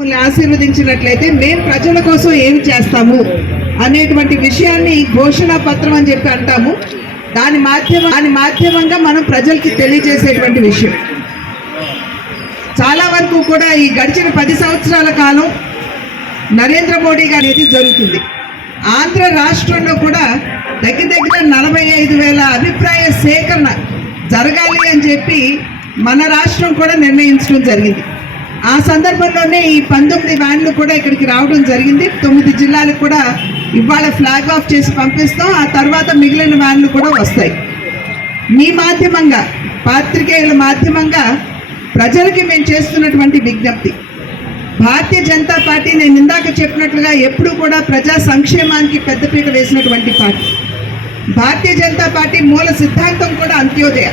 ఆశీర్వదించినట్లయితే మేము ప్రజల కోసం ఏం చేస్తాము అనేటువంటి విషయాన్ని ఘోషణ పత్రం అని చెప్పి అంటాము. దాని మాధ్యమంగా మనం ప్రజలకి తెలియజేసేటువంటి విషయం. చాలా వరకు కూడా ఈ గడిచిన 10 సంవత్సరాల కాలం నరేంద్ర మోడీ గారి అనేది జరుగుతుంది. ఆంధ్ర రాష్ట్రంలో కూడా దగ్గర 45,000 అభిప్రాయ సేకరణ జరగాలి అని చెప్పి మన రాష్ట్రం కూడా నిర్ణయించడం జరిగింది. ఆ సందర్భంలోనే ఈ 19 వ్యాన్లు కూడా ఇక్కడికి రావడం జరిగింది. 9 జిల్లాలకు కూడా ఇవాళ ఫ్లాగ్ ఆఫ్ చేసి పంపిస్తాం. ఆ తర్వాత మిగిలిన వ్యాన్లు కూడా వస్తాయి. మీ మాధ్యమంగా, పాత్రికేయుల మాధ్యమంగా ప్రజలకి మేము చేస్తున్నటువంటి విజ్ఞప్తి, భారతీయ జనతా పార్టీ నేను ఇందాక చెప్పినట్లుగా ఎప్పుడు కూడా ప్రజా సంక్షేమానికి పెద్దపీట వేసినటువంటి పార్టీ. భారతీయ జనతా పార్టీ మూల సిద్ధాంతం కూడా అంత్యోదయ,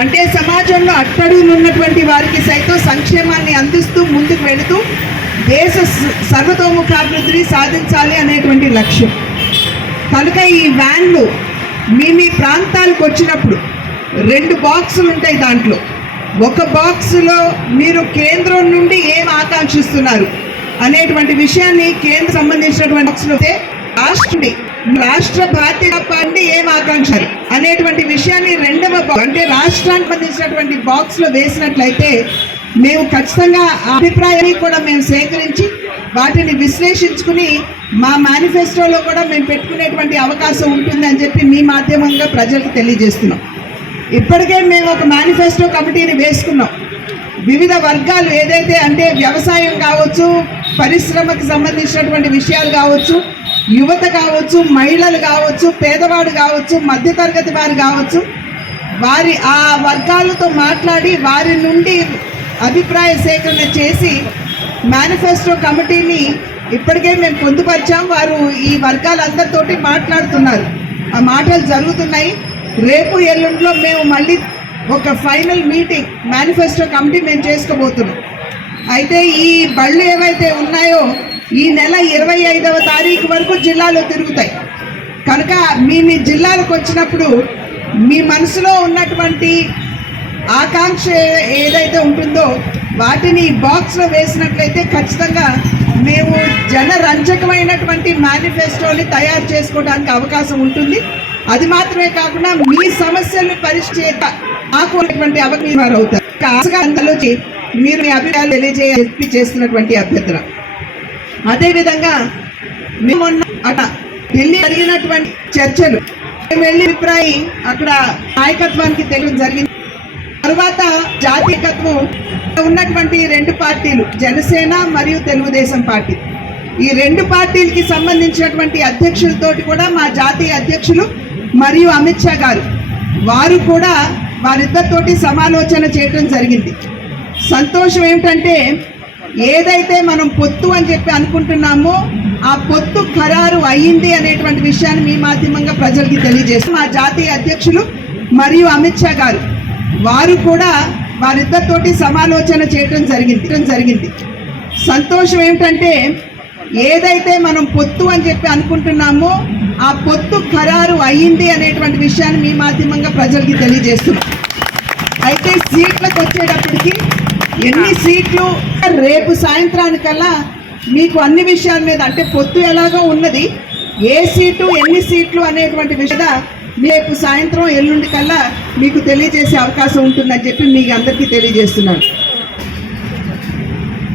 అంటే సమాజంలో అట్టడుగులు ఉన్నటువంటి వారికి సైతం సంక్షేమాన్ని అందిస్తూ ముందుకు వెళుతూ దేశ సర్వతోముఖాభివృద్ధిని సాధించాలి అనేటువంటి లక్ష్యం. కనుక ఈ వ్యాన్లు మీ ప్రాంతాలకు వచ్చినప్పుడు 2 బాక్సులు ఉంటాయి. దాంట్లో ఒక బాక్సులో మీరు కేంద్రం నుండి ఏం ఆకాంక్షిస్తున్నారు అనేటువంటి విషయాన్ని కేంద్ర సంబంధించినటువంటి బాక్సులో రాష్ట్ర భారతీయ పార్టీ ఏం ఆకాంక్షలు అనేటువంటి విషయాన్ని 2వ అంటే రాష్ట్రానికి సంబంధించినటువంటి బాక్స్ లో వేసినట్లయితే మేము ఖచ్చితంగా అభిప్రాయాన్ని కూడా మేము సేకరించి వాటిని విశ్లేషించుకుని మా మేనిఫెస్టోలో కూడా మేము పెట్టుకునేటువంటి అవకాశం ఉంటుంది అని చెప్పి మీ మాధ్యమంగా ప్రజలకు తెలియజేస్తున్నాం. ఇప్పటికే మేము ఒక మేనిఫెస్టో కమిటీని వేసుకున్నాం. వివిధ వర్గాలు ఏదైతే అంటే వ్యవసాయం కావచ్చు, పరిశ్రమకు సంబంధించినటువంటి విషయాలు కావచ్చు, యువత కావచ్చు, మహిళలు కావచ్చు, పేదవాడు కావచ్చు, మధ్యతరగతి వారు కావచ్చు, వారి ఆ వర్గాలతో మాట్లాడి వారి నుండి అభిప్రాయ సేకరణ చేసి మేనిఫెస్టో కమిటీని ఇప్పటికే మేము పొందుపరిచాం. వారు ఈ వర్గాలందరితోటి మాట్లాడుతున్నారు. ఆ మాటలు జరుగుతున్నాయి. రేపు ఎల్లుండిలో మేము మళ్ళీ ఒక ఫైనల్ మీటింగ్ మేనిఫెస్టో కమిటీ మేము చేసుకోబోతున్నాం. అయితే ఈ బళ్ళు ఏవైతే ఉన్నాయో ఈ నెల 25వ తారీఖు వరకు జిల్లాలో తిరుగుతాయి. కనుక మీ జిల్లాలకు వచ్చినప్పుడు మీ మనసులో ఉన్నటువంటి ఆకాంక్ష ఏదైతే ఉంటుందో వాటిని బాక్స్లో వేసినట్లయితే ఖచ్చితంగా మేము జనరంజకమైనటువంటి మేనిఫెస్టోని తయారు చేసుకోవడానికి అవకాశం ఉంటుంది. అది మాత్రమే కాకుండా మీ సమస్యలను పరిష్కరించేటువంటి అవకాశం అవుతారు. అందులో మీరు మీ అభిప్రాయాలు తెలియజేసి చేస్తున్నటువంటి అభ్యర్థన. అదేవిధంగా మేము ఢిల్లీ జరిగినటువంటి చర్చలు మేము వెళ్ళి అభిప్రాయం అక్కడ నాయకత్వానికి తెలియడం జరిగింది. తర్వాత జాతీయకత్వం ఉన్నటువంటి 2 పార్టీలు, జనసేన మరియు తెలుగుదేశం పార్టీ, ఈ 2 పార్టీలకి సంబంధించినటువంటి అధ్యక్షులతోటి కూడా మా జాతీయ అధ్యక్షులు మరియు అమిత్ షా గారు వారు కూడా వారిద్దరితోటి సమాలోచన చేయడం జరిగింది. సంతోషం ఏమిటంటే ఏదైతే మనం పొత్తు అని చెప్పి అనుకుంటున్నామో ఆ పొత్తు ఖరారు అయ్యింది అనేటువంటి విషయాన్ని మీ మాధ్యమంగా ప్రజలకి తెలియజేస్తాం. మా జాతీయ అధ్యక్షులు మరియు అమిత్ షా గారు వారు కూడా వారిద్దరితోటి సమాలోచన చేయడం జరిగింది. సంతోషం ఏమిటంటే ఏదైతే మనం పొత్తు అని చెప్పి అనుకుంటున్నామో ఆ పొత్తు ఖరారు అయ్యింది అనేటువంటి విషయాన్ని మీ మాధ్యమంగా ప్రజలకి తెలియజేస్తున్నాం. అయితే సీట్లకు వచ్చేటప్పటికి ఎన్ని సీట్లు రేపు సాయంత్రానికల్లా మీకు అన్ని విషయాల మీద, అంటే పొత్తు ఎలాగో ఉన్నది, ఏ సీటు ఎన్ని సీట్లు అనేటువంటి విషయం రేపు సాయంత్రం ఎల్లుండి కల్లా మీకు తెలియజేసే అవకాశం ఉంటుందని చెప్పి మీకు అందరికీ తెలియజేస్తున్నాను.